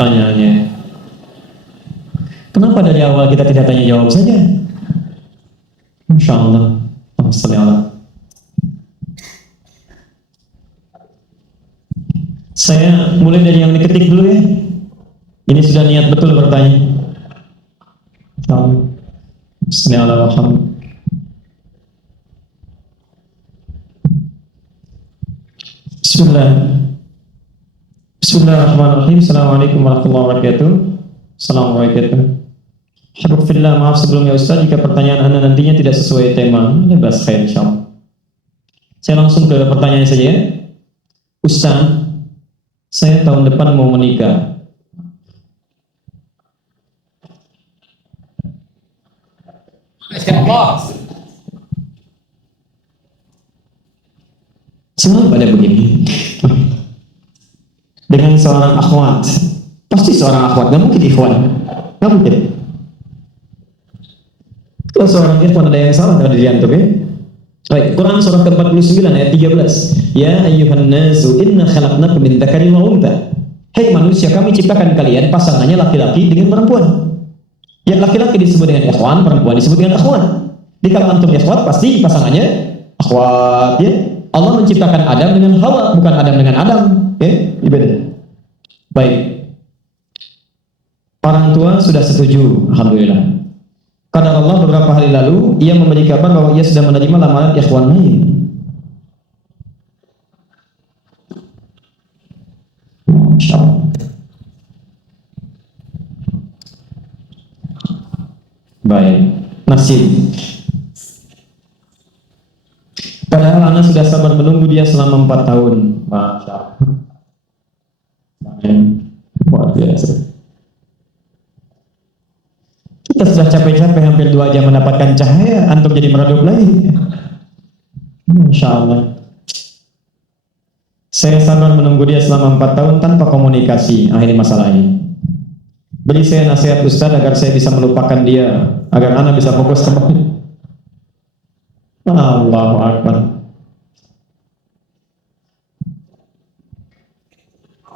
pertanyaannya. Kenapa dari awal kita tidak tanya jawab saja? Masya Allah. Saya mulai dari yang diketik dulu ya. Ini sudah niat betul bertanya. Bismillahirrahmanirrahim. Bismillahirrahmanirrahim. Assalamualaikum warahmatullahi wabarakatuh. Assalamualaikum. Alhamdulillah, maaf sebelumnya Ustaz jika pertanyaan Anda nantinya tidak sesuai tema. Bebas khair insyaallah. Saya langsung ke pertanyaan saja ya. Ustaz, saya tahun depan mau menikah. Masya Allah. Selalu pada begini. Dengan seorang akhwat. Pasti seorang akhwat, gak mungkin ikhwan. Gak mungkin. Kalau seorang ikhwan ada yang salah dengan diri antum ya. Baik, Quran surah ke-49 ayat 13. Ya ayyuhan nasu inna khalaqnakum min dzakarin wa untha. Hai manusia, kami ciptakan kalian pasangannya laki-laki dengan perempuan. Ya laki-laki disebut dengan ikhwan, perempuan disebut dengan akhwat. Di kalangan antum ikhwat pasti pasangannya akhwat ya. Allah menciptakan Adam dengan Hawa, bukan Adam dengan Adam ya, beda. Baik. Orang tua sudah setuju, alhamdulillah. Kadang Allah beberapa hari lalu ia memberi kabar bahwa ia sudah menerima lamaran ikhwan lain. Baik, nasib. Padahal anak sudah sabar menunggu dia selama 4 tahun. Masya Allah. Luar biasa. Kita sudah capek-capek hampir 2 jam mendapatkan cahaya, antum jadi meredup lagi. Masya Allah. Saya sabar menunggu dia selama 4 tahun tanpa komunikasi. Ini masalahnya. Beri saya nasihat Ustaz agar saya bisa melupakan dia, agar anak bisa fokus kembali. Allahu Akbar.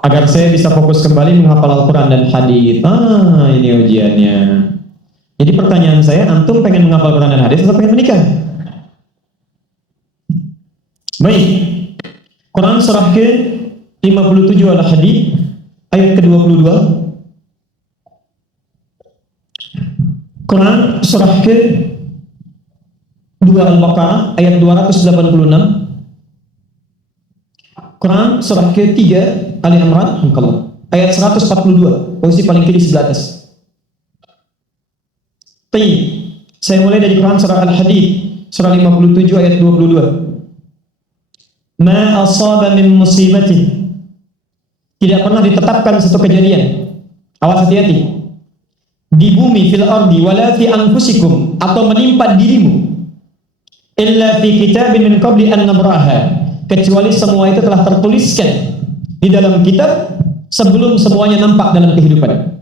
Agar saya bisa fokus kembali menghafal Al-Quran dan hadis. Ini ujiannya. Jadi pertanyaan saya, antum pengen menghafal Quran dan hadis atau pengen menikah? Baik. Quran surah ke-57 Al-Hadid ayat ke-22. Quran surah ke-2 Al-Baqarah ayat 286. Quran surah ke-3 Ali Imran ayat 142, posisi paling kiri sebelah atas. Saya mulai dari Quran surah Al-Hadid surah 57 ayat 22. Ma asaba min musibatin, tidak pernah ditetapkan satu kejadian, awas hati-hati, di bumi fil ardi wala fi anfusikum, atau menimpa dirimu, illa fi kitabin min qabli an nabraha, kecuali semua itu telah tertuliskan di dalam kitab sebelum semuanya nampak dalam kehidupan.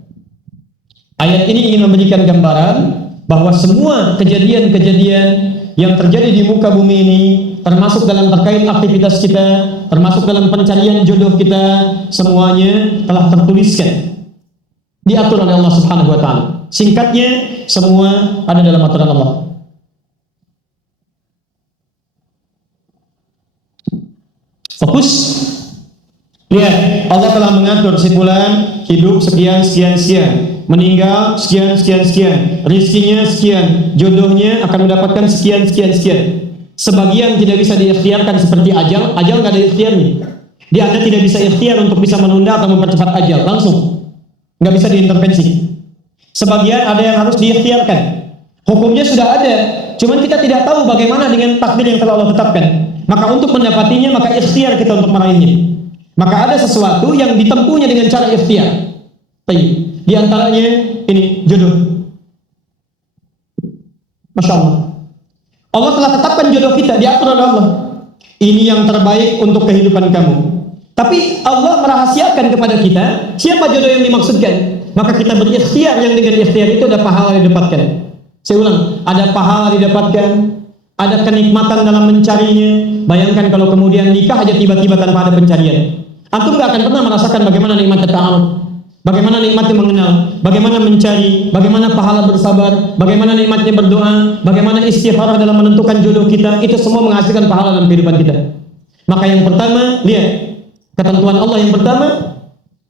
Ayat ini ingin memberikan gambaran bahwa semua kejadian-kejadian yang terjadi di muka bumi ini, termasuk dalam terkait aktivitas kita, termasuk dalam pencarian jodoh kita, semuanya telah tertuliskan, diatur oleh Allah Subhanahu wa Ta'ala. Singkatnya, semua ada dalam aturan Allah. Fokus. Lihat, Allah telah mengatur si fulan hidup sekian, meninggal sekian, rizkinya sekian, jodohnya akan mendapatkan sekian. Sebagian tidak bisa diikhtiarkan seperti ajal nggak ada ikhtiarnya. Anda tidak bisa ikhtiar untuk bisa menunda atau mempercepat ajal, langsung nggak bisa diintervensi. Sebagian ada yang harus diikhtiarkan, hukumnya sudah ada, cuman kita tidak tahu bagaimana dengan takdir yang telah Allah tetapkan. Maka untuk mendapatinya, maka ikhtiar kita untuk meraihnya. Maka ada sesuatu yang ditempuhnya dengan cara ikhtiar. Di antaranya ini jodoh. Masya Allah. Allah telah tetapkan jodoh kita, diatur oleh Allah. Ini yang terbaik untuk kehidupan kamu. Tapi Allah merahasiakan kepada kita siapa jodoh yang dimaksudkan. Maka kita berikhtiar, yang dengan ikhtiar itu ada pahala yang didapatkan. Saya ulang, ada pahala didapatkan, ada kenikmatan dalam mencarinya. Bayangkan kalau kemudian nikah aja tiba-tiba tanpa ada pencarian. Antum gak akan pernah merasakan bagaimana nikmat ta'aruf. Bagaimana nikmatnya mengenal, bagaimana mencari, bagaimana pahala bersabar, bagaimana nikmatnya berdoa, bagaimana istikharah dalam menentukan jodoh kita, itu semua menghasilkan pahala dalam kehidupan kita. Maka yang pertama, lihat ketentuan Allah yang pertama,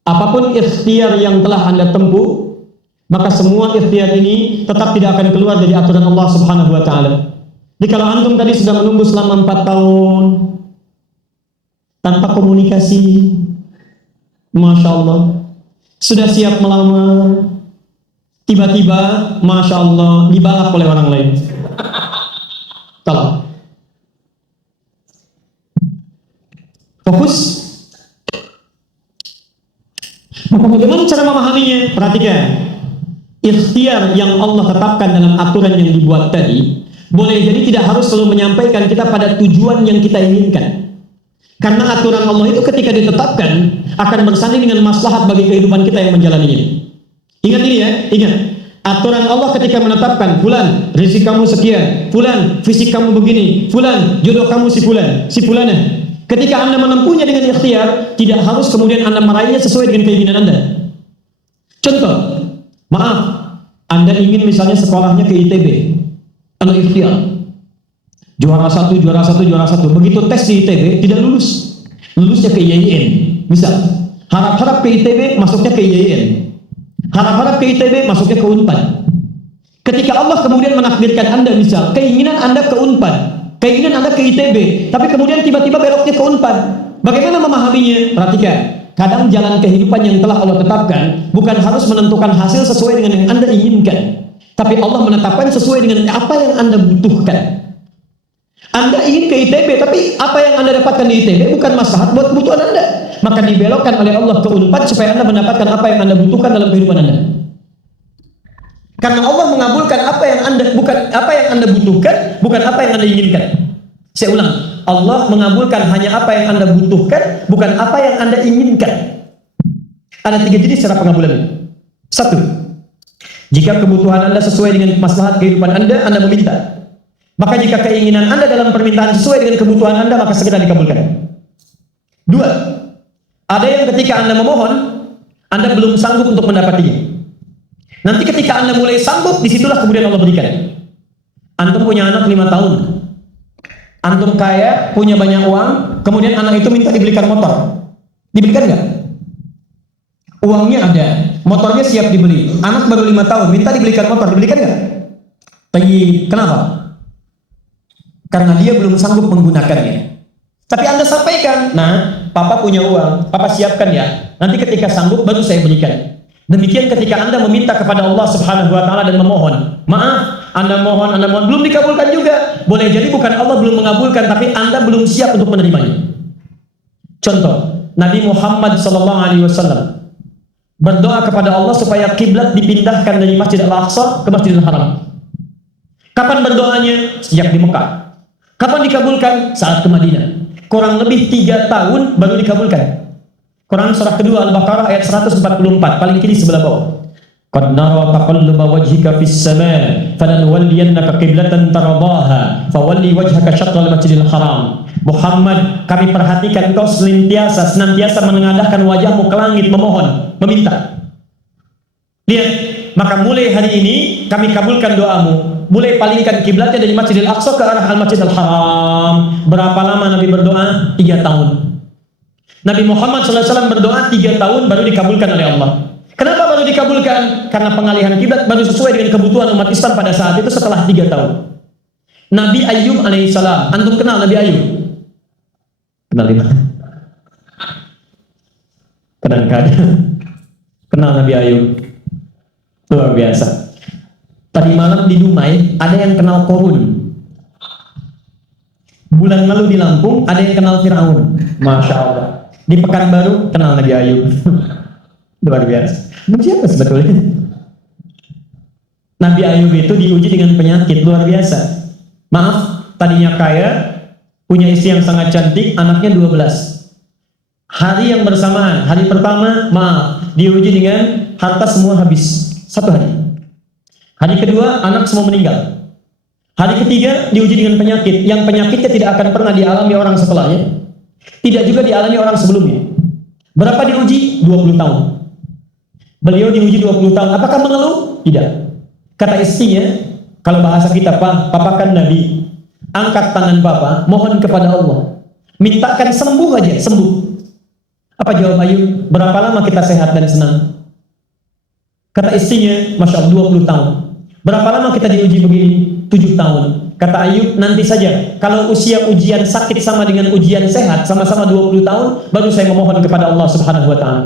apapun ikhtiar yang telah Anda tempuh, maka semua ikhtiar ini tetap tidak akan keluar dari aturan Allah Subhanahu wa taala. Jadi kalau antum tadi sudah menunggu selama 4 tahun tanpa komunikasi, Masya Allah, sudah siap melamar, tiba-tiba Masya Allah dibalap oleh orang lain. Tolong fokus. Maka bagaimana cara memahaminya? Perhatikan, ikhtiar yang Allah tetapkan dalam aturan yang dibuat tadi boleh jadi tidak harus selalu menyampaikan kita pada tujuan yang kita inginkan. Karena aturan Allah itu ketika ditetapkan akan bersanding dengan maslahat bagi kehidupan kita yang menjalaninya. Ingat ini ya, ingat. Aturan Allah ketika menetapkan, fulan, rezeki kamu sekian, fulan, fisik kamu begini, fulan, jodoh kamu si fulan, si fulana. Ketika Anda menempuhnya dengan ikhtiar, tidak harus kemudian Anda meraihnya sesuai dengan keinginan Anda. Contoh, maaf, Anda ingin misalnya sekolahnya ke ITB, Anda ikhtiar. Juara satu. Begitu tes di ITB tidak lulus, lulusnya ke IAIN. Misal, harap-harap ke ITB, masuknya ke IAIN. Harap-harap ke ITB, masuknya ke Unpad. Ketika Allah kemudian menakdirkan Anda, misal keinginan Anda ke Unpad, keinginan Anda ke ITB, tapi kemudian tiba-tiba beloknya ke Unpad. Bagaimana memahaminya? Perhatikan, kadang jalan kehidupan yang telah Allah tetapkan bukan harus menentukan hasil sesuai dengan yang Anda inginkan, tapi Allah menetapkan sesuai dengan apa yang Anda butuhkan. Anda ingin ke ITB, tapi apa yang Anda dapatkan di ITB bukan maslahat buat kebutuhan Anda. Maka dibelokkan oleh Allah ke Unpad supaya Anda mendapatkan apa yang Anda butuhkan dalam kehidupan Anda. Karena Allah mengabulkan apa yang Anda butuhkan, bukan apa yang Anda inginkan. Saya ulang, Allah mengabulkan hanya apa yang Anda butuhkan, bukan apa yang Anda inginkan. Ada 3 jenis cara pengabulan. 1. Jika kebutuhan Anda sesuai dengan maslahat kehidupan Anda meminta. Maka jika keinginan Anda dalam permintaan sesuai dengan kebutuhan Anda, maka segera dikabulkan. 2. Ada yang ketika Anda memohon, Anda belum sanggup untuk mendapatinya. Nanti ketika Anda mulai sanggup, disitulah kemudian Allah berikan. Antum punya anak 5 tahun. Antum kaya, punya banyak uang, kemudian anak itu minta dibelikan motor. Dibelikan nggak? Uangnya ada, motornya siap dibeli. Anak baru 5 tahun, minta dibelikan motor, dibelikan nggak? Kenapa? Karena dia belum sanggup menggunakannya. Tapi Anda sampaikan, nah, Papa punya uang, Papa siapkan ya. Nanti ketika sanggup baru saya berikan. Demikian ketika Anda meminta kepada Allah Subhanahu wa taala dan memohon. Maaf, Anda mohon, belum dikabulkan juga. Boleh jadi bukan Allah belum mengabulkan, tapi Anda belum siap untuk menerimanya. Contoh, Nabi Muhammad SAW berdoa kepada Allah supaya kiblat dipindahkan dari Masjid Al-Aqsa ke Masjidil Haram. Kapan berdoanya? Sejak di Mekah. Kapan dikabulkan? Saat ke Madinah. Kurang lebih 3 tahun baru dikabulkan. Quran surah kedua Al-Baqarah ayat 144, paling kiri sebelah bawah. Qad nara taqalluba wajhika fis sama' falanwalliyannaka qiblatan tardaha fawalli wajhaka syatral masjidil haram. Muhammad, kami perhatikan engkau senantiasa menengadahkan wajahmu ke langit memohon, meminta. Lihat, maka mulai hari ini kami kabulkan doamu. Mulai palingkan kiblatnya dari Masjidil Aqsa ke arah Al-Masjidil Haram. Berapa lama Nabi berdoa? 3 tahun. Nabi Muhammad SAW berdoa 3 tahun baru dikabulkan oleh Allah. Kenapa baru dikabulkan? Karena pengalihan kiblat baru sesuai dengan kebutuhan umat Islam pada saat itu setelah 3 tahun. Nabi Ayub alaihissalam, antum kenal Nabi Ayub? Kenal di mana? Kadang-kadang kenal Nabi Ayub. Luar biasa. Tadi malam di Dumai ada yang kenal Korun. Bulan lalu di Lampung ada yang kenal Firaun. Masya Allah. Di Pekanbaru kenal Nabi Ayub. Luar biasa. Siapa sebetulnya? Nabi Ayub itu diuji dengan penyakit luar biasa. Maaf, tadinya kaya, punya istri yang sangat cantik, anaknya 12. Hari yang bersamaan, hari pertama, maaf, diuji dengan harta semua habis. 1 hari. Hari kedua, anak semua meninggal. Hari ketiga, diuji dengan penyakit, yang penyakitnya tidak akan pernah dialami orang setelahnya, tidak juga dialami orang sebelumnya. Berapa diuji? 20 tahun. Beliau diuji 20 tahun. Apakah mengeluh? Tidak. Kata istrinya, kalau bahasa kita, papa kan Nabi. Angkat tangan papa, mohon kepada Allah. Mintakan sembuh aja, sembuh. Apa jawab Ayub? Berapa lama kita sehat dan senang? Kata istrinya, Masya Allah 20 tahun. Berapa lama kita diuji begini? 7 tahun. Kata Ayub, nanti saja. Kalau usia ujian sakit sama dengan ujian sehat, sama-sama 20 tahun, baru saya memohon kepada Allah Subhanahu wa Ta'ala.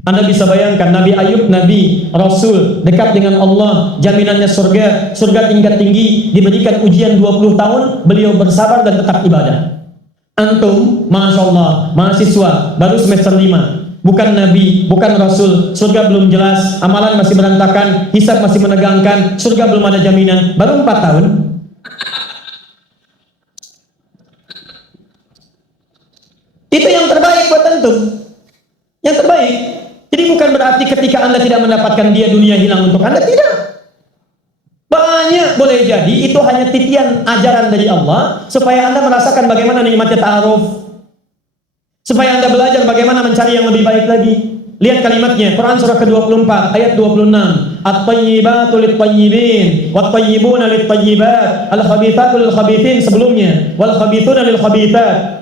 Anda bisa bayangkan Nabi Ayub, Nabi, Rasul, dekat dengan Allah, jaminannya surga, surga tingkat tinggi, diberikan ujian 20 tahun, beliau bersabar dan tetap ibadah. Antum, Masya Allah, mahasiswa, baru semester 5, bukan Nabi, bukan Rasul, surga belum jelas, amalan masih berantakan, hisab masih menegangkan, surga belum ada jaminan, baru 4 tahun. Itu yang terbaik buat antum. Yang terbaik. Jadi bukan berarti ketika Anda tidak mendapatkan dia, dunia hilang untuk Anda. Tidak. Banyak boleh jadi itu hanya titian ajaran dari Allah supaya Anda merasakan bagaimana nikmatnya ta'aruf. Supaya Anda belajar bagaimana mencari yang lebih baik lagi. Lihat kalimatnya, Quran surah ke-24 ayat 26. At-tayyibatu lit-tayyibin wat-tayyibuna lit-tayyibat al-khabithatu lil-khabithin sebelumnya wal khabithuna lil-khabithat.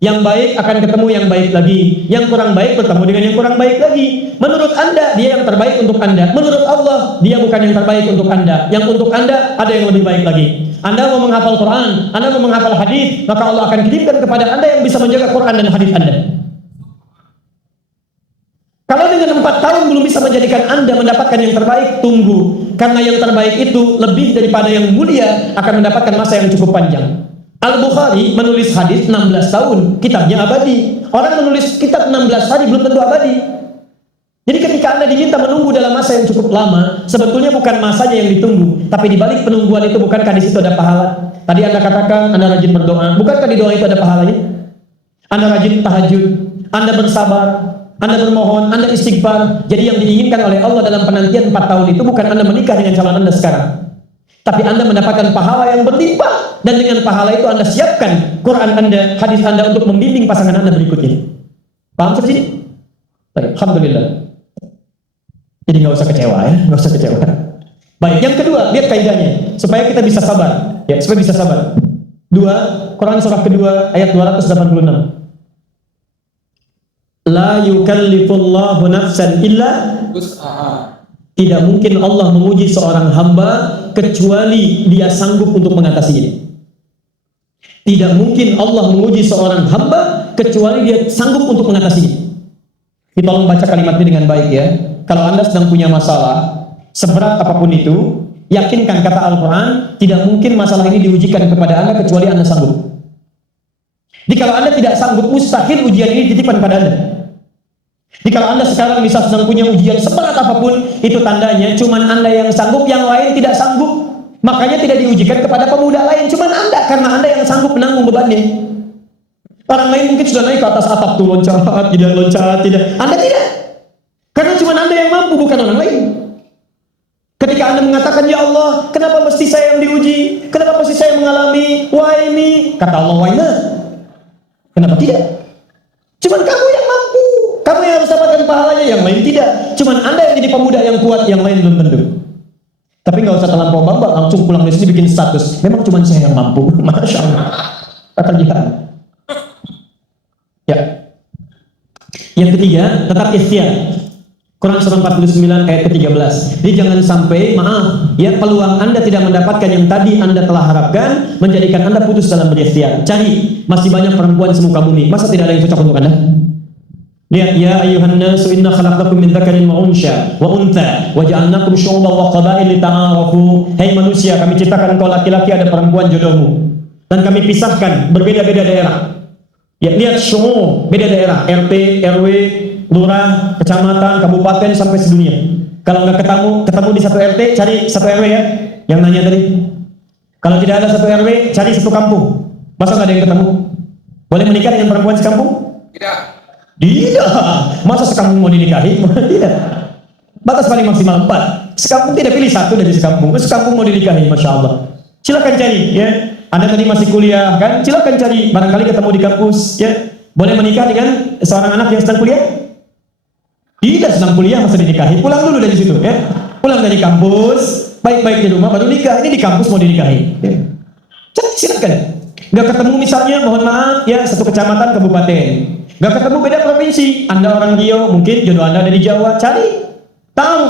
Yang baik akan ketemu yang baik lagi, yang kurang baik bertemu dengan yang kurang baik lagi. Menurut Anda, dia yang terbaik untuk Anda. Menurut Allah, dia bukan yang terbaik untuk Anda. Yang untuk Anda, ada yang lebih baik lagi. Anda mau menghafal Quran, Anda mau menghafal hadis, maka Allah akan kirimkan kepada Anda yang bisa menjaga Quran dan hadis Anda. Kalau dengan 4 tahun belum bisa menjadikan Anda mendapatkan yang terbaik, tunggu. Karena yang terbaik itu lebih daripada yang mulia akan mendapatkan masa yang cukup panjang. Al-Bukhari menulis hadis 16 tahun, kitabnya abadi. Orang menulis kitab 16 hari belum tentu abadi. Jadi ketika Anda diminta menunggu dalam masa yang cukup lama, sebetulnya bukan masanya yang ditunggu, tapi di balik penungguan itu bukankah di situ ada pahala? Tadi Anda katakan Anda rajin berdoa, bukankah di doa itu ada pahalanya? Anda rajin tahajud, Anda bersabar, Anda bermohon, Anda istighfar. Jadi yang diinginkan oleh Allah dalam penantian 4 tahun itu bukan Anda menikah dengan calon Anda sekarang, tapi Anda mendapatkan pahala yang berlimpah, dan dengan pahala itu Anda siapkan Quran Anda, hadis Anda untuk membimbing pasangan Anda berikutnya. Paham sampai sini? Baik, alhamdulillah. Jadi nggak usah kecewa ya, nggak usah kecewa. Baik, yang kedua, lihat kaidahnya supaya kita bisa sabar, ya, supaya bisa sabar. 2 Quran surah kedua ayat 286. La yukallifullahu nafsan illa Wus'aha. Tidak mungkin Allah menguji seorang hamba kecuali dia sanggup untuk mengatasi ini. Tidak mungkin Allah menguji seorang hamba kecuali dia sanggup untuk mengatasi ini. Kita tolong baca kalimat ini dengan baik ya. Kalau Anda sedang punya masalah, seberat apapun itu, yakinkan kata Al-Quran, tidak mungkin masalah ini diujikan kepada Anda kecuali Anda sanggup. Jadi kalau Anda tidak sanggup, mustahil ujian ini dititipkan pada Anda. Jadi kalau Anda sekarang bisa sedang punya ujian seberat apapun, itu tandanya cuman Anda yang sanggup, yang lain tidak sanggup. Makanya tidak diujikan kepada pemuda lain, cuman Anda, karena Anda yang sanggup menanggung bebannya. Orang lain mungkin sudah naik ke atas atap tuh, loncat, tidak. Anda tidak. Karena cuman Anda yang mampu, bukan orang lain. Ketika Anda mengatakan, ya Allah, kenapa mesti saya yang diuji? Kenapa mesti saya mengalami? Why me? Kata Allah, why not? Kenapa tidak? Cuman kamu yang mampu. Kamu yang harus dapatkan pahalanya, yang lain tidak. Cuman Anda yang jadi pemuda yang kuat, yang lain belum tentu. Tapi nggak usah terlampau bangga, langsung pulang dari sini bikin status. Memang cuman saya yang mampu. Masya Allah. Kata dia. Ya. Yang ketiga, tetap ikhtiar. Quran surah 49 ayat ke-13. Jadi jangan sampai, maaf, ya, peluang Anda tidak mendapatkan yang tadi Anda telah harapkan, menjadikan Anda putus dalam berikhtiar. Cari, masih banyak perempuan semuka bumi. Masa tidak ada yang cocok untuk Anda? Lihat, ya ayuhan nasu inna khalaqakum min dzakarin wa unsya wa untha wa ja'alnakum syu'uban wa qabail lita'arafu. Hai manusia, kami ciptakan engkau laki-laki, ada perempuan jodohmu, dan kami pisahkan berbeda-beda daerah. Ya, lihat syu'ub, beda daerah, RT, RW, lurah, kecamatan, kabupaten, sampai sedunia. Kalau nggak ketemu di satu RT, cari satu RW ya, yang nanya tadi. Kalau tidak ada satu RW, cari satu kampung. Masa nggak ada yang ketemu? Boleh menikah dengan perempuan sekampung? Tidak. Tidak. Masa sekampung mau dinikahi? Tidak. Batas paling maksimal 4. Sekampung tidak, pilih satu dari sekampung. Sekampung mau dinikahi, Masya Allah. Silakan cari ya. Anda tadi masih kuliah kan? Silakan cari. Barangkali ketemu di kampus ya. Boleh menikah dengan seorang anak yang sedang kuliah? Tidak sedang kuliah masa dinikahi, pulang dulu dari situ ya. Pulang dari kampus, baik-baik di rumah baru nikah. Ini di kampus mau dinikahi. Ya. Silakan. Gak ketemu misalnya, mohon maaf ya, satu kecamatan kabupaten. Gak ketemu beda provinsi. Anda orang Riau, mungkin jodoh Anda ada di Jawa, cari. Tahu.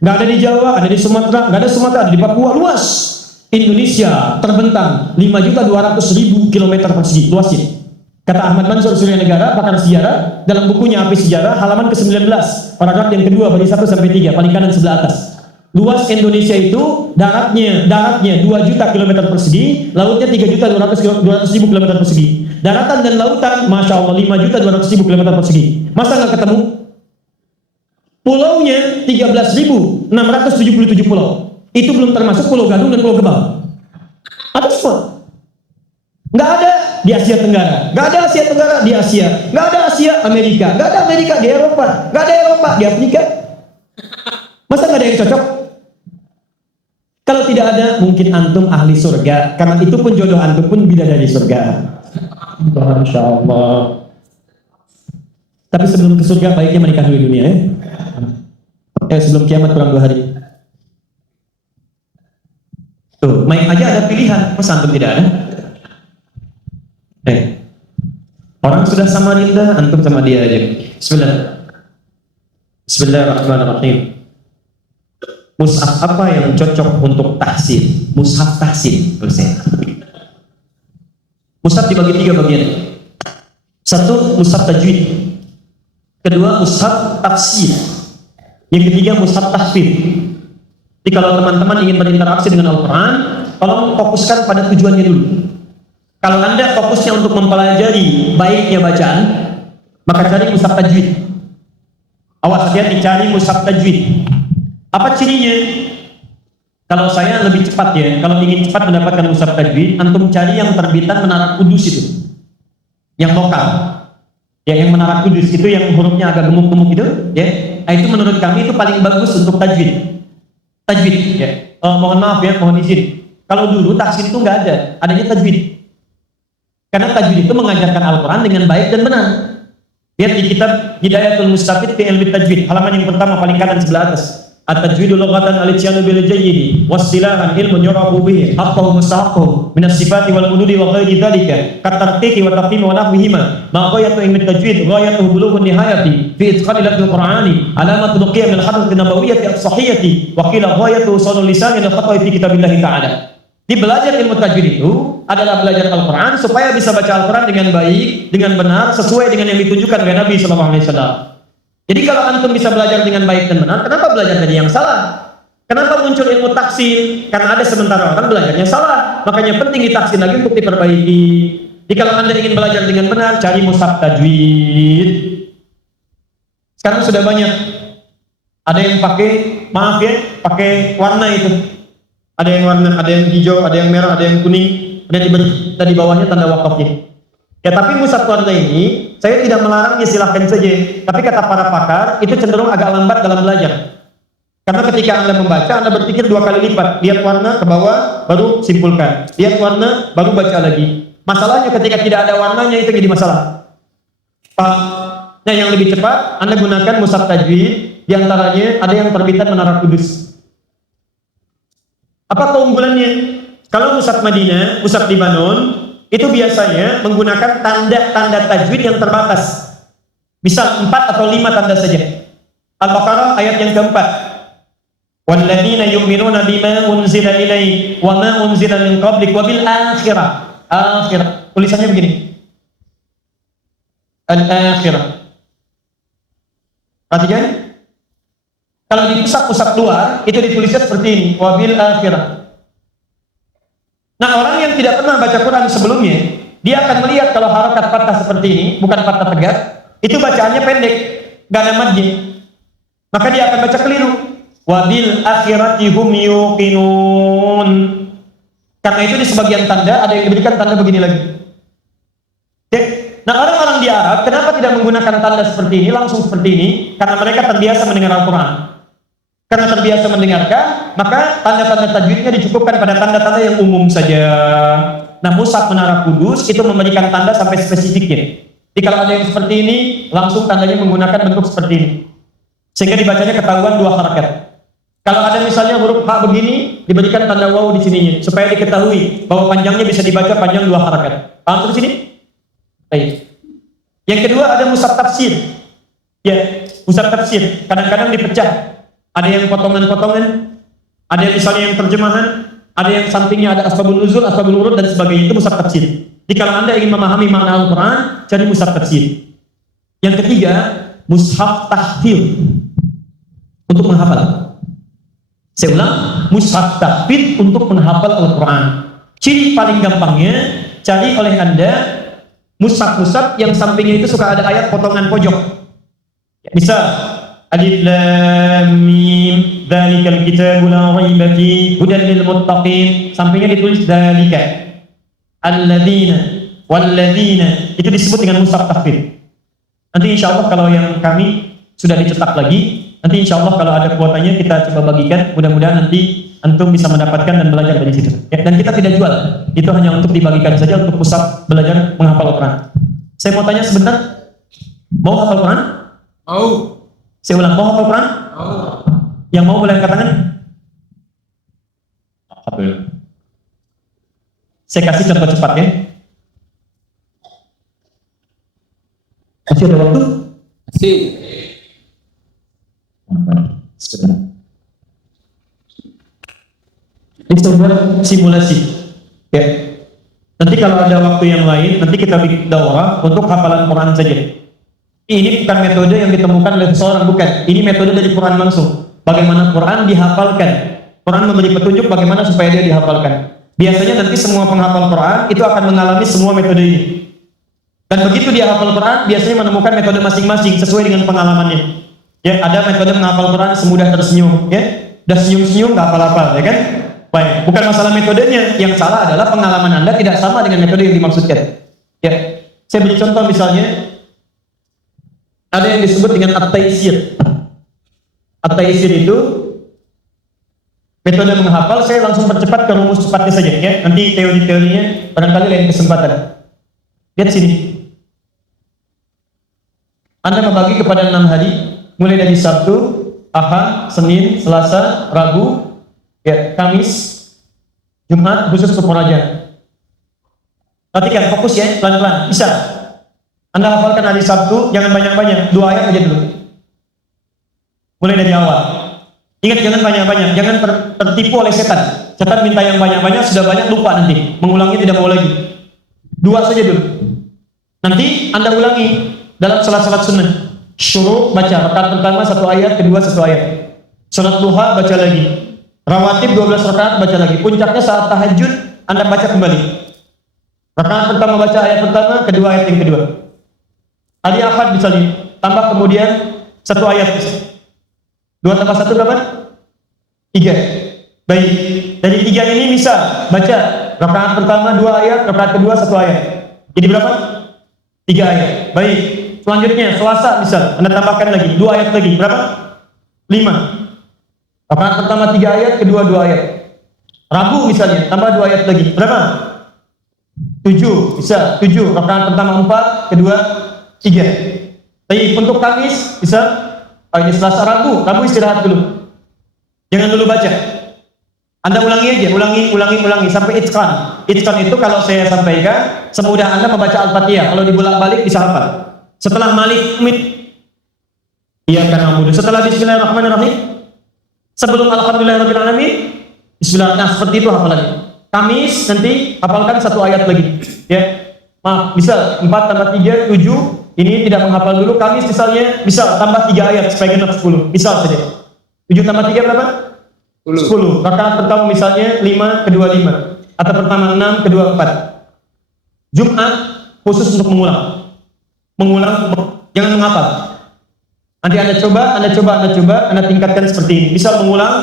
Gak ada di Jawa, ada di Sumatera, gak ada Sumatera, ada di Papua, luas. Indonesia terbentang 5.200.000 km persegi, luasnya. Kata Ahmad Mansur Surya Negara, pakar sejarah, dalam bukunya Api Sejarah, halaman ke-19, paragraf yang kedua, bagi 1-3, paling kanan sebelah atas. Luas Indonesia itu, daratnya 2 juta kilometer persegi, lautnya 3.200.000 kilometer persegi. Daratan dan lautan, Masya Allah, 5.200.000 kilometer persegi. Masa nggak ketemu? Pulaunya 13.677 pulau. Itu belum termasuk Pulau Gadung dan Pulau Gebang. Ada semua. Nggak ada di Asia Tenggara, nggak ada Asia Tenggara di Asia, nggak ada Asia Amerika, nggak ada Amerika di Eropa, nggak ada Eropa di Afrika. Masa nggak ada yang cocok? Kalau tidak ada, mungkin antum ahli surga, karena itu pun jodoh antum pun bidadari surga. Masya Allah. Tapi sebelum ke surga baiknya menikah dulu di dunia ya. Sebelum kiamat kurang 2 hari. Tuh, main aja ada pilihan, masa antum tidak ada? Orang sudah sama Linda, antum sama dia aja. Bismillahirrahmanirrahim. Mushaf apa yang cocok untuk tahsin? Mushaf tahsin, mushaf dibagi 3 bagian. 1, mushaf tajwid. Kedua, mushaf tafsir. Yang ketiga, mushaf tahfidz. Jadi kalau teman-teman ingin berinteraksi dengan Al-Quran, tolong fokuskan pada tujuannya dulu. Kalau Anda fokusnya untuk mempelajari baiknya bacaan, maka cari mushaf tajwid. Awas hati-hati, cari mushaf tajwid. Apa cirinya? Kalau saya lebih cepat ya, kalau ingin cepat mendapatkan mushaf tajwid, antum cari yang terbitan Menara Kudus itu, yang lokal, ya, yang Menara Kudus itu yang hurufnya agak gemuk-gemuk itu, ya. Nah, itu menurut kami itu paling bagus untuk tajwid. Tajwid, ya. Mohon maaf ya, mohon izin. Kalau dulu tahsin itu nggak ada, adanya tajwid. Karena tajwid itu mengajarkan Al-Quran dengan baik dan benar. Lihat di kitab Hidayatul Mustafid fi Ilmi Tajwid, halaman yang pertama paling kanan sebelah atas. At-tajwidu lughatan al-ityanu bil jayyid wasilahan ilmun yurafu bihi haqqahu mustahaqqahu min as-sifati wal hududi wa ghairi dhalika katarqiqi wa taqim wa nahwihima ma ghayatu ilmi tajwid ghayatuhu bulughun nihayati fi itqani lafzil qur'ani alamatu luqiyya min al-hadrati nabawiyyati as-sahiyyati wa qila ghayatuhu sanul lisani al khata'i fi kitabillahi ta'ala. Di belajar ilmu tajwid itu adalah belajar Al-Quran supaya bisa baca Al-Quran dengan baik, dengan benar, sesuai dengan yang ditunjukkan oleh Nabi SAW. Jadi kalau antum bisa belajar dengan baik dan benar, kenapa belajar dari yang salah? Kenapa muncul ilmu taksin? Karena ada sementara orang belajarnya salah. Makanya penting ditaksin lagi untuk diperbaiki. Jadi kalau anda ingin belajar dengan benar, cari mushaf tajwid. Sekarang sudah banyak. Ada yang pakai, maaf ya, pakai warna itu. Ada yang warna, ada yang hijau, ada yang merah, ada yang kuning, ada yang di bawahnya tanda wakafnya. Ya tapi mushaf warna ini, saya tidak melarangnya, silahkan saja. Tapi kata para pakar, itu cenderung agak lambat dalam belajar. Karena ketika anda membaca, anda berpikir 2 kali lipat. Lihat warna ke bawah, baru simpulkan. Lihat warna, baru baca lagi. Masalahnya ketika tidak ada warnanya, itu jadi masalah. Nah yang lebih cepat, anda gunakan mushaf tajwid. Di antaranya ada yang terbitan Menara Kudus. Apa keunggulannya? Kalau mushaf Madinah, mushaf Libanon, itu biasanya menggunakan tanda-tanda tajwid yang terbatas. Misal 4 atau 5 tanda saja. Al-Baqarah ayat yang keempat. Walladzina yu'minuna bima unzila ilaik wa ma unzila min qablik wa bil akhirah. Akhirah. Tulisannya begini. Al-akhirah. Perhatikan. Kalau di pusat-pusat luar itu ditulisnya seperti ini, wabil akhirah. Nah, orang yang tidak pernah baca Quran sebelumnya, dia akan melihat kalau harakat fathah seperti ini, bukan fathah tegak, itu bacaannya pendek, gak ada madnya. Maka dia akan baca keliru. Wabil akhirati hum yuqinun. Karena itu di sebagian tanda ada yang diberikan tanda begini lagi. Oke. Nah, orang-orang di Arab kenapa tidak menggunakan tanda seperti ini, langsung seperti ini? Karena mereka terbiasa mendengar Al-Quran. Karena terbiasa mendengarkan, maka tanda-tanda tajwidnya dicukupkan pada tanda-tanda yang umum saja. Nah, mushaf Menara Kudus itu memberikan tanda sampai spesifiknya. Jadi kalau ada yang seperti ini, langsung tandanya menggunakan bentuk seperti ini. sehingga dibacanya ketahuan 2 harakat. Kalau ada misalnya huruf H begini, diberikan tanda waw di sininya, supaya diketahui bahwa panjangnya bisa dibaca panjang 2 harakat. Paham tuh di sini? Baik. Yang kedua ada mushaf tafsir. Ya, mushaf tafsir kadang-kadang dipecah. Ada yang potongan-potongan, ada yang misalnya yang terjemahan, ada yang sampingnya ada asbabun nuzul, asbabul wurud dan sebagainya. Itu mushaf tafsir. Jadi kalau Anda ingin memahami makna Al-Quran, cari mushaf tafsir. Yang ketiga, mushaf tahfidz untuk menghafal. Saya ulang, mushaf tahfidz untuk menghafal Al-Quran. Ciri paling gampangnya, cari oleh Anda mushaf-mushaf yang sampingnya itu suka ada ayat potongan pojok. Bisa Alif Lam Mim dzalikal kitabu la raiba fihi hudan lil muttaqin, sampingnya ditulis dzalika alladzina walladzina, itu disebut dengan mushaf tahfidz. Nanti insyaallah kalau yang kami sudah dicetak lagi, nanti insyaallah kalau ada kuotanya kita coba bagikan, mudah-mudahan nanti antum bisa mendapatkan dan belajar dari situ. Ya, dan kita tidak jual, itu hanya untuk dibagikan saja untuk mushaf belajar menghafal Al-Quran. Saya mau tanya sebentar, mau hafal Quran? Mau. Saya ulang, mau hafal Quran? Mau. Yang mau boleh angkat tangan? Alhamdulillah. Saya kasih contoh cepat ya. Masih ada waktu? Masih. Sebentar. Ini sebuah simulasi. Ya. Nanti kalau ada waktu yang lain, nanti kita bikin daurah untuk hafalan Quran saja. Ini bukan metode yang ditemukan oleh seseorang, bukan. Ini metode dari Quran langsung. Bagaimana Quran dihafalkan. Quran memberi petunjuk bagaimana supaya dia dihafalkan. Biasanya nanti semua penghafal Quran itu akan mengalami semua metode ini. Dan begitu dia hafal Quran, biasanya menemukan metode masing-masing sesuai dengan pengalamannya. Ya, ada metode menghafal Quran semudah tersenyum, ya. Udah senyum-senyum nggak hafal-hafal, ya kan? Baik, bukan masalah metodenya, yang salah adalah pengalaman Anda tidak sama dengan metode yang dimaksudkan. Ya, saya beri contoh misalnya, ada yang disebut dengan at-taisir. At-taisir itu metode menghafal, saya langsung percepat ke rumus cepatnya saja, ya. Nanti teori-teorinya barangkali lain kesempatan. Lihat sini. Anda membagi kepada 6 hari, mulai dari Sabtu, Ahad, Senin, Selasa, Rabu, ya, Kamis, Jumat, khusus untuk pengajian. Perhatikan, fokus ya, pelan-pelan, bisa. Anda hafalkan hari Sabtu, jangan banyak-banyak, 2 ayat aja dulu. Mulai dari awal. Ingat, jangan banyak-banyak, jangan tertipu oleh setan. Setan minta yang banyak-banyak, sudah banyak lupa nanti, mengulangnya tidak mau lagi. 2 saja dulu. Nanti Anda ulangi dalam salat-salat sunnah. Syuruk baca, rakaat pertama 1 ayat, kedua 1 ayat. Salat duha baca lagi. Rawatib 12 rakaat baca lagi. Puncaknya saat tahajud Anda baca kembali. Rakaat pertama baca ayat pertama, kedua ayat yang kedua. Hari Ahad misalnya, tambah kemudian 1 ayat. 2 tambah 1 berapa? 3. Baik. Dari 3 ini bisa baca rakaat pertama 2 ayat, rakaat kedua 1 ayat. Jadi berapa? 3 ayat. Baik. Selanjutnya Selasa misal, Anda tambahkan lagi 2 ayat lagi. Berapa? 5. Rakaat pertama 3 ayat, kedua 2 ayat. Rabu misalnya, tambah 2 ayat lagi. Berapa? 7. Bisa 7. Rakaat pertama 4, kedua 3. Tapi untuk Kamis bisa, ini Selasa, Rabu istirahat dulu. Jangan dulu baca. Anda ulangi aja, ulangi sampai itqan. Itqan itu kalau saya sampaikan semudah Anda membaca Al-Fatihah. Kalau dibolak-balik bisa hafal. Setelah Malik Mit, iya kan Amudu. Setelah Bismillahirrahmanirrahim, sebelum Alhamdulillahirabbil alamin, Bismillah. Nah, seperti itu hafalannya. Kamis nanti hafalkan 1 ayat lagi. Ya, maaf, bisa 4 tambah 3 7. Ini tidak menghafal dulu. Kamis misalnya bisa tambah 3 ayat supaya genap 10. Bisa saja. 7 tambah 3 berapa? 10. Rakaat pertama misalnya 5, kedua 5. Atau pertama 6, kedua 4. Jumat khusus untuk mengulang, jangan menghafal. Nanti Anda coba, Anda tingkatkan seperti ini. Bisa mengulang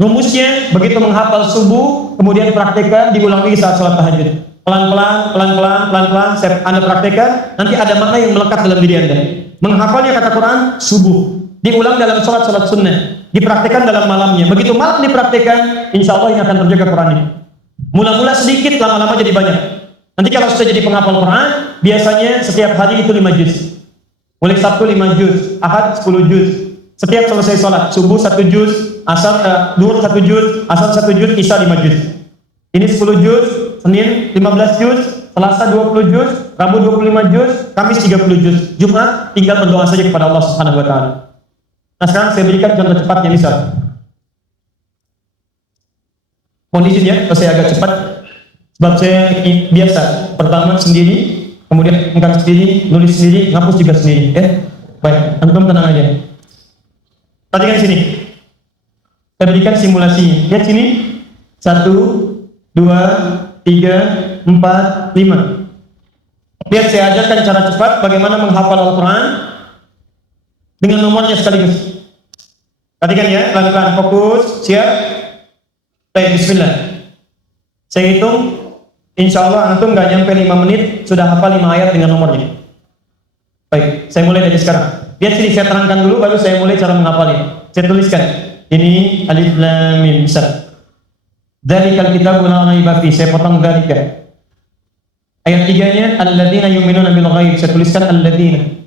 rumusnya, begitu menghafal subuh, kemudian praktekkan, diulangi saat sholat tahajud. Pelan-pelan, Anda praktekkan, nanti ada makna yang melekat dalam diri Anda. Menghafalnya kata Quran subuh, diulang dalam sholat sunnah, dipraktekkan dalam malamnya. Begitu malam dipraktekkan, insya Allah ini akan terjaga Qurannya. Mula-mula sedikit, lama-lama jadi banyak. Nanti kalau sudah jadi penghafal Quran, biasanya setiap hari itu 5 juz. Mulai Sabtu 5 juz, Ahad 10 juz, Setiap selesai sholat, subuh 1 juz, asar, duhur 1 juz, asar 1 juz, isya 5 juz. Ini 10 juz, Senin 15 juz, Selasa 20 juz, Rabu 25 juz, Kamis 30 juz. Jumat tinggal berdoa saja kepada Allah Subhanahu wa taala. Nah, sekarang saya berikan contoh cepatnya misal. Mohon izin ya, kalau saya agak cepat sebab saya biasa. Pertama sendiri, kemudian angkat sendiri, nulis sendiri, ngapus juga sendiri, ya. Baik, antum tenang aja. Perhatikan sini. Saya berikan simulasinya. Lihat sini. 1, 2, 3, 4, 5. Lihat saya ajarkan cara cepat bagaimana menghafal Al-Quran dengan nomornya sekaligus. Perhatikan ya, pelan-pelan, fokus, siap. Baik, bismillah. Saya hitung, insya Allah antum nggak nyampe 5 menit sudah hafal 5 ayat dengan nomornya. Baik, saya mulai dari sekarang. Lihat sini, saya terangkan dulu, baru saya mulai cara menghafalnya. Saya tuliskan. Ini alif lam mim. Dzalikal kitabu la raiba fihi. Saya potong dzalika. Ayat 3-nya alladzina yu'minuna bil ghaib. Saya tuliskan alladzina.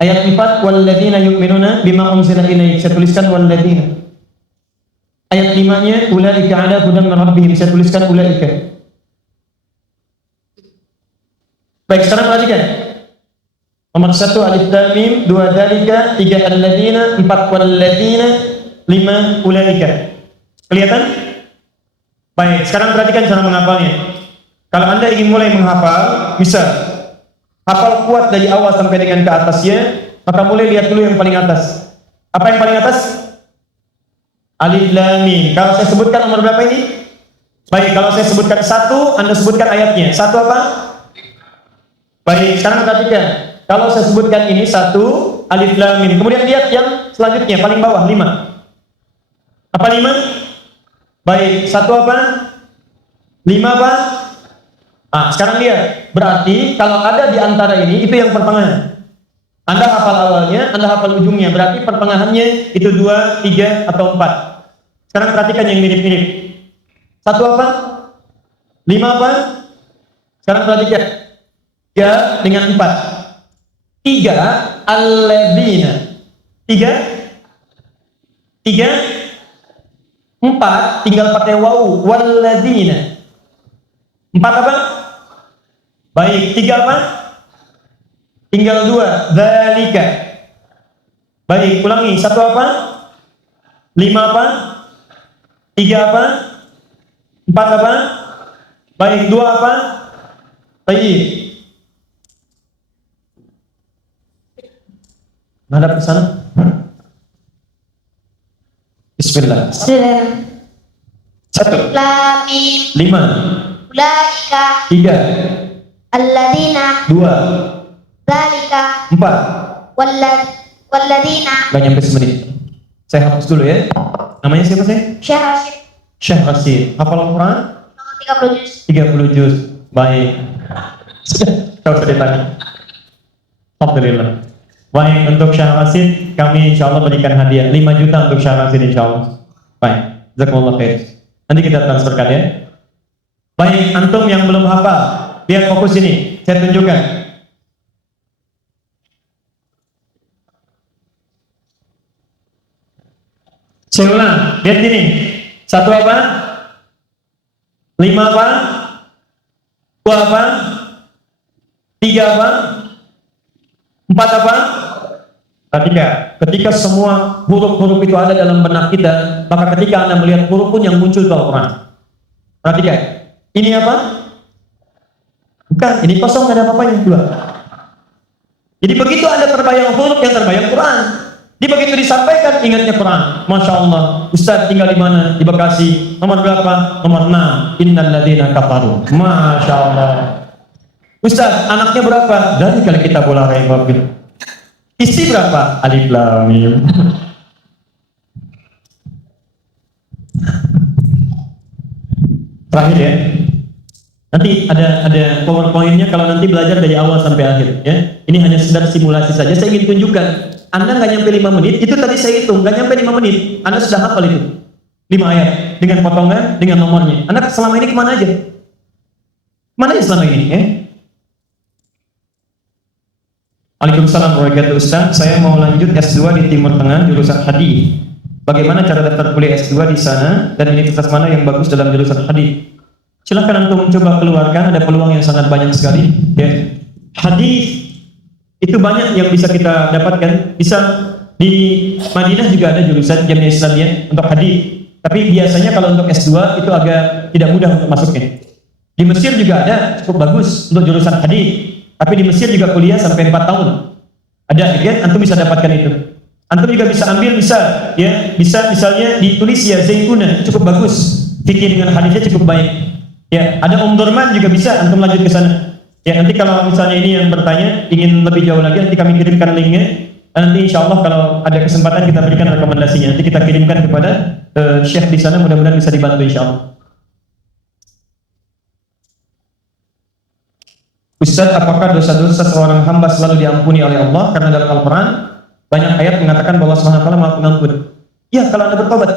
Ayat 4 walladzina yu'minuna bima unzila ilaik. Saya tuliskan walladzina. Ayat 5-nya ulaika ala hudan min rabbihim. Saya tuliskan ulaika. Baik, sekarang perhatikan. Nomor 1 alif lam mim, 2 dzalika, 3 alladzina, 4 walladzina, 5 ulaika. Kelihatan? Baik, sekarang perhatikan cara menghafalnya. Kalau Anda ingin mulai menghafal, bisa hafal kuat dari awal sampai dengan ke atasnya, maka mulai lihat dulu yang paling atas. Apa yang paling atas? Alif lam mim. Kalau saya sebutkan nomor berapa ini? Baik, kalau saya sebutkan 1, Anda sebutkan ayatnya. 1 apa? Baik, sekarang perhatikan. Kalau saya sebutkan ini 1, alif lam mim. Kemudian lihat yang selanjutnya, paling bawah, 5. Apa 5? Baik, 1 apa? 5 apa? Ah, sekarang lihat. Berarti kalau ada di antara ini, itu yang pertengahan. Anda hafal awalnya, Anda hafal ujungnya. Berarti pertengahannya itu 2, 3, atau 4. Sekarang perhatikan yang mirip-mirip. 1 apa? 5 apa? Sekarang perhatikan. 3 dengan 4. 3 alladzina. 3 4 tinggal pakai wawu walladzina. 4 apa? Baik, 3 apa? Tinggal 2 dzalika. Baik, ulangi. 1 apa? 5 apa? 3 apa? 4 apa? Baik, 2 apa? Baik. Menghadap ke sana. Bismillah. 1 Lam mim 5 ulaika 3 alladzina 2 dzalika 4. walladzina. Gak nyampe semenit. Saya hapus dulu ya. Namanya siapa sih? Syekh Rashid Syekh Rashid. Hafal Al-Quran? nomor 30 juz. 30 juz. Baik. Tahu sudah tadi. Alhamdulillah. Baik, untuk Syekh Rashid kami insya Allah berikan hadiah 5 juta untuk Syekh Rashid insya Allah. Baik, jazakumullah khair. Nanti kita transferkan ya. Baik, antum yang belum hafal, lihat fokus ini, saya tunjukkan. Saya ulang, lihat ini. 1 apa? 5 apa? 2 apa? 3 apa? 4 apa? Ketika semua huruf-huruf itu ada dalam benak kita, maka ketika Anda melihat huruf pun yang muncul itu Al-Quran. Perhatikan, ini apa? Bukan, ini kosong, nggak ada apa-apanya. 2. Jadi begitu Anda terbayang huruf, yang terbayang Quran. Jadi begitu disampaikan, ingatnya Quran. Masya Allah, Ustaz tinggal di mana? Di Bekasi. Nomor berapa? Nomor 6. Innal ladzina kafaru. Masya Allah. Ustaz, anaknya berapa? Dari kali kita bola raiba. Istri berapa? Alif lam mim. Terakhir ya. Nanti ada PowerPoint-nya kalau nanti belajar dari awal sampai akhir ya. Ini hanya sekedar simulasi saja. Saya ingin tunjukkan. Anda nggak nyampe 5 menit, itu tadi saya hitung, nggak nyampe 5 menit. Anda sudah hafal itu. 5 ayat dengan potongan, dengan nomornya. Anda selama ini kemana aja? Mana aja selama ini ya? Waalaikumsalam warahmatullahi wabarakatuh. Ustaz, saya mau lanjut S2 di Timur Tengah jurusan hadis. Bagaimana cara daftar kuliah S2 di sana dan universitas mana yang bagus dalam jurusan hadis? Silakan antum coba keluarkan, ada peluang yang sangat banyak sekali. Ya. Hadis itu banyak yang bisa kita dapatkan. Bisa di Madinah juga ada jurusan Jamiah Islamiyah untuk hadis. Tapi biasanya kalau untuk S2 itu agak tidak mudah untuk masuknya. Di Mesir juga ada, cukup bagus untuk jurusan hadis. Tapi di Mesir juga kuliah sampai 4 tahun. Ada, ya, antum bisa dapatkan itu. Antum juga bisa ambil, bisa misalnya ditulis ya Zaituna, cukup bagus. Fikih dengan hadisnya cukup baik. Ya, ada Omdurman juga bisa, antum lanjut ke sana. Ya, nanti kalau misalnya ini yang bertanya ingin lebih jauh lagi, nanti kami kirimkan linknya. Nanti insya Allah kalau ada kesempatan kita berikan rekomendasinya. Nanti kita kirimkan kepada Syekh di sana, mudah-mudahan bisa dibantu insya Allah. Ustaz, apakah dosa-dosa seorang hamba selalu diampuni oleh Allah? Karena dalam Al-Quran banyak ayat mengatakan bahwa Allah SWT Maha Pengampun. Ya, kalau Anda bertobat.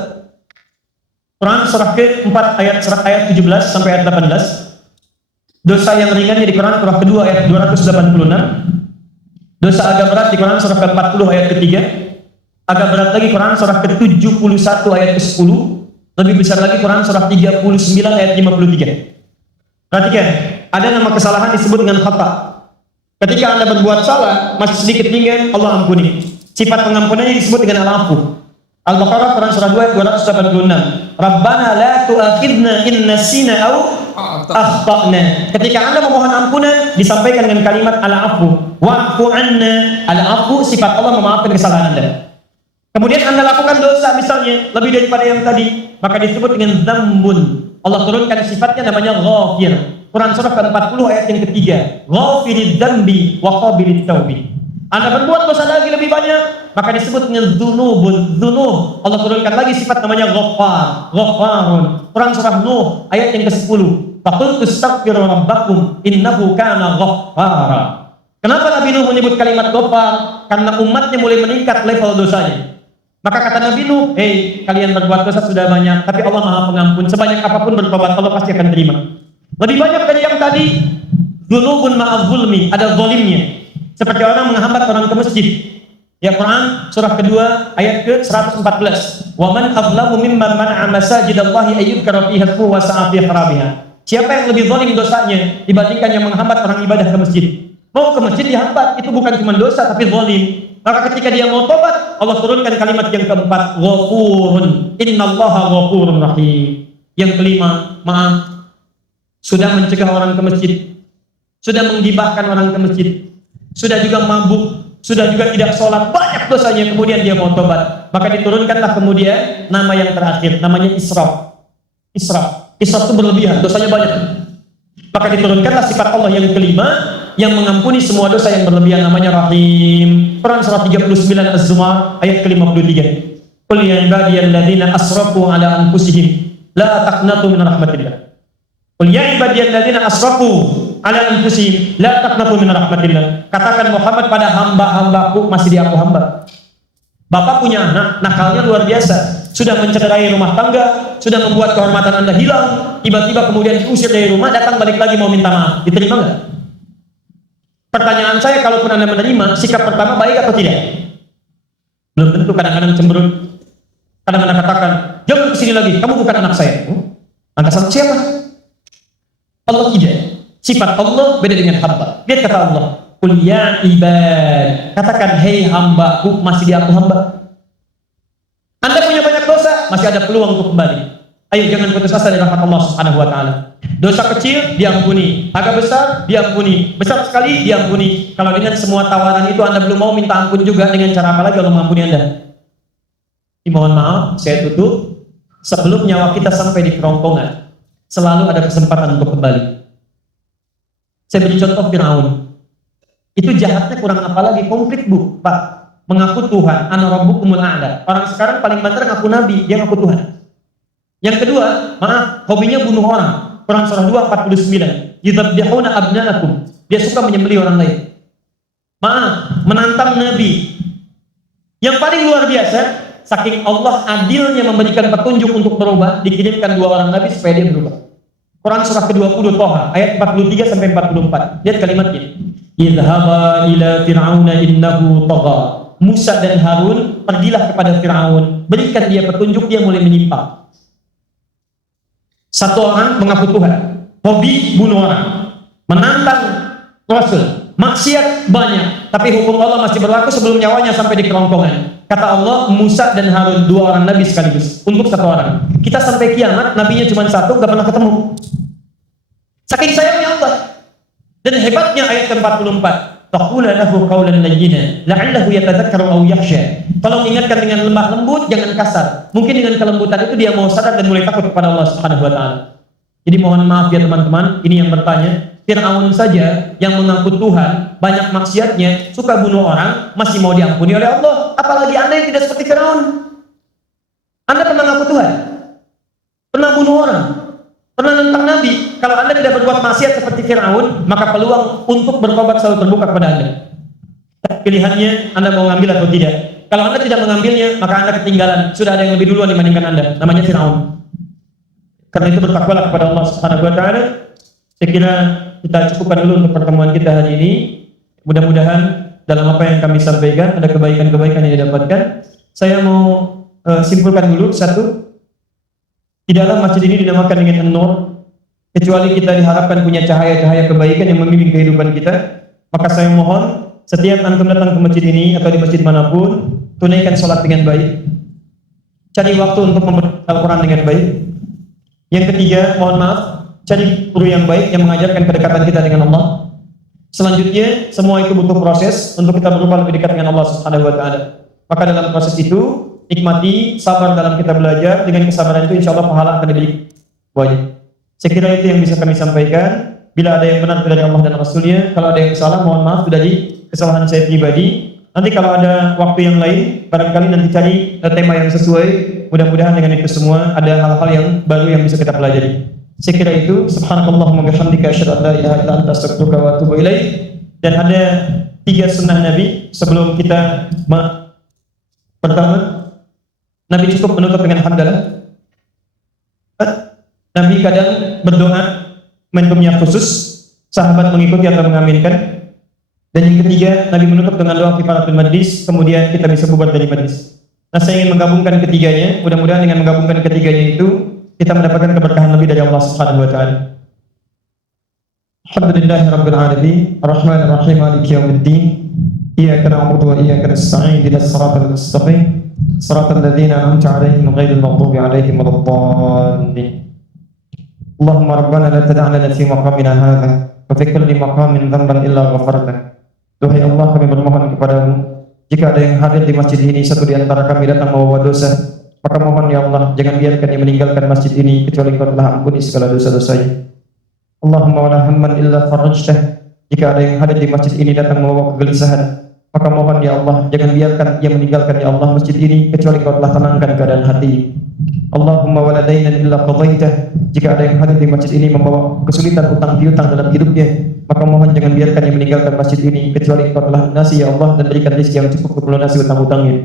Quran surah ke-4 ayat 17 sampai ayat 18. Dosa yang ringannya di Quran surah ke-2 ayat 286. Dosa agak berat di Quran surah ke-40 ayat ke-3. Agak berat lagi Quran surah ke-71 ayat ke-10. Lebih besar lagi Quran surah 39 ayat 53. Perhatikan, ada nama kesalahan disebut dengan khata. Ketika Anda berbuat salah, masih sedikit ringan, Allah ampuni. Sifat pengampunannya disebut dengan al-afu. Al-Baqarah Quran surah 2 ayat 286. Rabbana la tu'akhidna in nasina aw akhtana. Ketika Anda memohon ampunan, disampaikan dengan kalimat al-afu. Wa'fu anna. Al-afu sifat Allah memaafkan kesalahan Anda. Kemudian Anda lakukan dosa misalnya lebih daripada yang tadi, maka disebut dengan dzambun. Allah turunkan sifatnya namanya ghafir. Quran surah ke-40 ayat yang ketiga. Ghafirid dzambi wa qabilit taubi. Anda berbuat dosa lagi lebih banyak, maka disebut dengan dzunubun. Dzunub. Allah turunkan lagi sifat namanya ghaffar. Ghaffarun. Quran surah Nuh ayat yang ke-10. Faqultu astaghfiru rabbakum innahu kana ghaffara. Kenapa Nabi Nuh menyebut kalimat ghaffar? Karena umatnya mulai meningkat level dosanya. Maka kata Nabi Nuh, "Hei, kalian berbuat dosa sudah banyak, tapi Allah Maha Pengampun. Sebanyak apapun bertobat, Allah pasti akan terima." Lebih banyak dari yang tadi. Dzunubun ma'az zulmi, ada zalimnya. Seperti orang menghambat orang ke masjid. Ya, Quran surah kedua ayat ke-114. Wa man azlamu mimman mana'a masajidallahi ayyudkara fiha ismuhu wa sa'a fi kharabiha. Siapa yang lebih zalim dosanya dibandingkan yang menghambat orang ibadah ke masjid? Mau ke masjid dihambat, itu bukan cuma dosa tapi zalim. Maka ketika dia mau tobat, Allah turunkan kalimat yang keempat, ghafurun. Innallaha ghafurun rahim. Yang kelima, maaf, sudah mencegah orang ke masjid, sudah menggibahkan orang ke masjid, sudah juga mabuk, sudah juga tidak sholat, banyak dosanya, kemudian dia mau tobat, maka diturunkanlah kemudian nama yang terakhir, namanya israf. Israf itu berlebihan, dosanya banyak. Maka diturunkanlah sifat Allah yang kelima, yang mengampuni semua dosa yang berlebihan, namanya Rahim. Quran surah 39 Az-Zumar ayat ke-53. Qul ya ibadiyalladzina asrafu ala anfusihim la taqnatu min rahmatillah. Qul ya ibadiyalladzina asrafu ala anfusihim la taqnatu min rahmatillah. Katakan Muhammad pada hamba-hambaku, masih di aku hamba. Bapak punya anak, nakalnya luar biasa. Sudah mencederai rumah tangga, sudah membuat kehormatan Anda hilang, tiba-tiba kemudian diusir dari rumah, datang balik lagi mau minta maaf. Diterima enggak? Pertanyaan saya, kalaupun Anda menerima, sikap pertama baik atau tidak? Belum tentu, kadang-kadang cemberut. Kadang-kadang katakan, jangan kesini lagi, kamu bukan anak saya. Anda sama siapa? Allah tidak. Sifat Allah beda dengan hamba. Lihat kata Allah, Qul ya ibad. Katakan, hei hambaku, masih di aku hamba. Anda punya banyak dosa, masih ada peluang untuk kembali. Ayo jangan putus asa dari rahmat Allah Subhanahu wa taala. Dosa kecil diampuni, agak besar diampuni, besar sekali diampuni. Kalau dengan semua tawaran itu Anda belum mau minta ampun juga, dengan cara apa lagi Allah mengampuni Anda? Mohon maaf, saya tutup. Sebelum nyawa kita sampai di kerongkongan, selalu ada kesempatan untuk kembali. Saya beri contoh Fir'aun. Itu jahatnya kurang apa lagi? Konflik, Bu, Pak. Mengaku Tuhan, ana rabbukumul a'la. Orang sekarang paling banter ngaku nabi, dia ngaku Tuhan. Yang kedua, maaf, hobinya bunuh orang. Quran surah 2 49. Yudzabbihuna abna'akum. Dia suka menyembelih orang lain. Maaf, menantang nabi. Yang paling luar biasa, saking Allah adilnya memberikan petunjuk untuk berubah, dikirimkan 2 orang nabi supaya dia berubah. Quran surah ke-20 Toha ayat 43 sampai 44. Lihat kalimatnya. idhaba ila fir'auna innahu tagha. Musa dan Harun pergilah kepada Fir'aun, berikan dia petunjuk, dia mulai menyimpang. Satu orang mengaku Tuhan, hobi bunuh orang, menantang Rasul, maksiat banyak, tapi hukum Allah masih berlaku sebelum nyawanya sampai di kerongkongan. Kata Allah, Musa dan Harun, dua orang nabi sekaligus untuk satu orang. Kita sampai kiamat, nabinya cuma satu, gak pernah ketemu. Saking sayangnya Allah. Dan hebatnya ayat ke-44. Faqula lahu qawlan layyina la'allahu yatadhakkaru aw yakhsha. Tolong ingatkan dengan lemah lembut, jangan kasar. Mungkin dengan kelembutan itu dia mau sadar dan mulai takut kepada Allah Subhanahu wa taala. Jadi mohon maaf ya teman-teman, ini yang bertanya, Fir'aun saja yang mengaku Tuhan, banyak maksiatnya, suka bunuh orang, masih mau diampuni oleh Allah. Apalagi Anda yang tidak seperti Fir'aun. Anda pernah mengaku Tuhan? Pernah bunuh orang? Pernah nentang Nabi? Kalau Anda tidak berbuat maksiat seperti Fir'aun, maka peluang untuk bertobat selalu terbuka kepada Anda. Pilihannya Anda mau ngambil atau tidak. Kalau Anda tidak mengambilnya, maka Anda ketinggalan. Sudah ada yang lebih duluan dibandingkan Anda, namanya Fir'aun. Karena itu bertakwalah kepada Allah Subhanahu wa taala. Saya kira kita cukupkan dulu untuk pertemuan kita hari ini. Mudah-mudahan dalam apa yang kami sampaikan ada kebaikan-kebaikan yang didapatkan. Saya mau simpulkan dulu satu. Di dalam masjid ini dinamakan dengan An-Nur, kecuali kita diharapkan punya cahaya-cahaya kebaikan yang membimbing kehidupan kita. Maka saya mohon setiap antum datang ke masjid ini atau di masjid manapun, tunaikan sholat dengan baik, cari waktu untuk membaca Al-Quran dengan baik. Yang ketiga, mohon maaf, cari guru yang baik yang mengajarkan kedekatan kita dengan Allah. Selanjutnya, semua itu butuh proses untuk kita berubah lebih dekat dengan Allah Subhanahu wa taala. Maka dalam proses itu nikmati, sabar dalam kita belajar. Dengan kesabaran itu insya Allah pahala akan diberi wajib. Saya kira itu yang bisa kami sampaikan. Bila ada yang benar dari Allah dan Rasulnya, kalau ada yang salah mohon maaf, sudah di kesalahan saya pribadi. Nanti kalau ada waktu yang lain, barangkali nanti cari tema yang sesuai. Mudah-mudahan dengan itu semua ada hal-hal yang baru yang bisa kita pelajari. Saya kira itu. Subhanakallahumma bihamdika asyhadu an la ilaha illa anta astaghfiruka wa atubu ilaik. Dan ada 3 sunnah Nabi sebelum kita pertama, Nabi cukup menutup dengan hamdalah. Nabi kadang berdoa, momentumnya khusus, sahabat mengikuti atau mengaminkan. Dan yang ketiga, Nabi menutup dengan doa kifaratul majlis, kemudian kita bisa bubar dari majlis. Nah, saya ingin menggabungkan ketiganya. Mudah-mudahan dengan menggabungkan ketiganya itu kita mendapatkan keberkahan lebih dari Allah Subhanahu wa taala. Alhamdulillahirabbil alamin, arrahmanir rahim, maliki yaumiddin. Iyyaka na'budu wa iyyaka nasta'in, ihdinas siratal mustaqim. Siratal ladzina an'amta 'alaihim ghairil maghdubi 'alaihim waladdallin. Allahumma rabbana la tad'a lana fi maqamina hadha wa fi kulli maqamin dhanban illa ghafartah. Duhai Allah, kami bermohon kepadamu, jika ada yang hadir di masjid ini, satu di antara kami datang membawa dosa, maka mohon ya Allah, jangan biarkan dia meninggalkan masjid ini kecuali Engkau telah ampuni segala dosa-dosanya. Allahumma wala hamman illa farajtah. Jika ada yang hadir di masjid ini datang membawa kegelisahan, maka mohon ya Allah, jangan biarkan ia meninggalkan ya Allah masjid ini kecuali Engkau telah tenangkan keadaan hati. Allahumma wala dainan illa qadaitah. Jika ada yang hadir di masjid ini membawa kesulitan utang piutang dalam hidupnya, maka mohon jangan biarkan ia meninggalkan masjid ini kecuali Engkau telah lunasi ya Allah dan berikan rezeki yang cukup untuk melunasi utang-utangnya.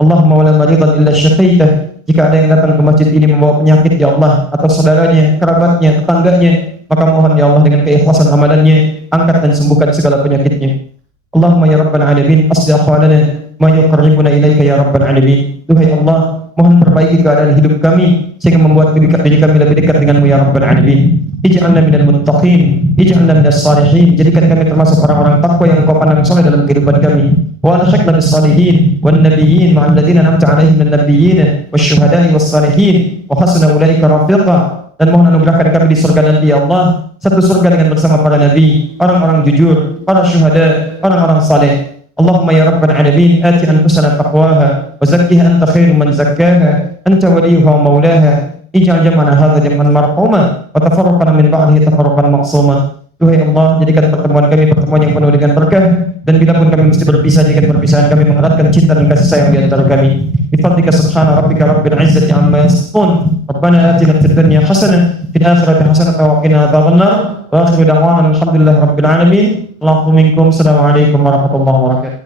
Allahumma wala maridan illa syafaitah. Jika ada yang datang ke masjid ini membawa penyakit ya Allah, atau saudaranya, kerabatnya, tetangganya, maka mohon ya Allah dengan keikhlasan amalannya, angkat dan sembuhkan segala penyakitnya. Allahumma ya rabbal alamin, aslih ahwalana ma yuqarribuna ilaika ya rabbal alamin. Duhai Allah, mohon perbaiki keadaan hidup kami sehingga membuat diri kami lebih dekat denganmu ya rabbal alamin. Ij'alna minal muttaqin, ij'alna minas salihin. Jadikan kami termasuk orang-orang takwa yang Engkau pandang saleh dalam kehidupan kami. Wa alhiqna bis salihin wan nabiyyin ma'al ladzina an'amta 'alaihim minan nabiyyin wasyuhada'i was salihin wa hasuna ulaika rafiqa. Dan mohon anugerahkan kami di surga nanti ya Allah, satu surga dengan bersama para nabi, orang-orang jujur, para syuhada, orang-orang saleh. Allahumma ya rabbal alamin, ati anfusana taqwaha wa zakkiha anta khairu man zakkaha anta waliyuha wa maulaha. Ij'al jam'ana hadza jam'an marhuma wa tafarraqana min ba'dihi tafarruqan maqsuma. Duhai Allah, jadikan pertemuan kami pertemuan yang penuh dengan berkah, dan bila pun kami mesti berpisah, jadikan perpisahan kami mengeratkan cinta dan kasih sayang di antara kami. Bi fadlika subhana rabbika rabbil izzati amma yasifun. Rabbana atina fid dunya hasanah fil akhirati hasanah wa qina adzabannar. Wa akhiru da'wana alhamdulillahi rabbil alamin. Allahu minkum. Assalamualaikum warahmatullahi wabarakatuh.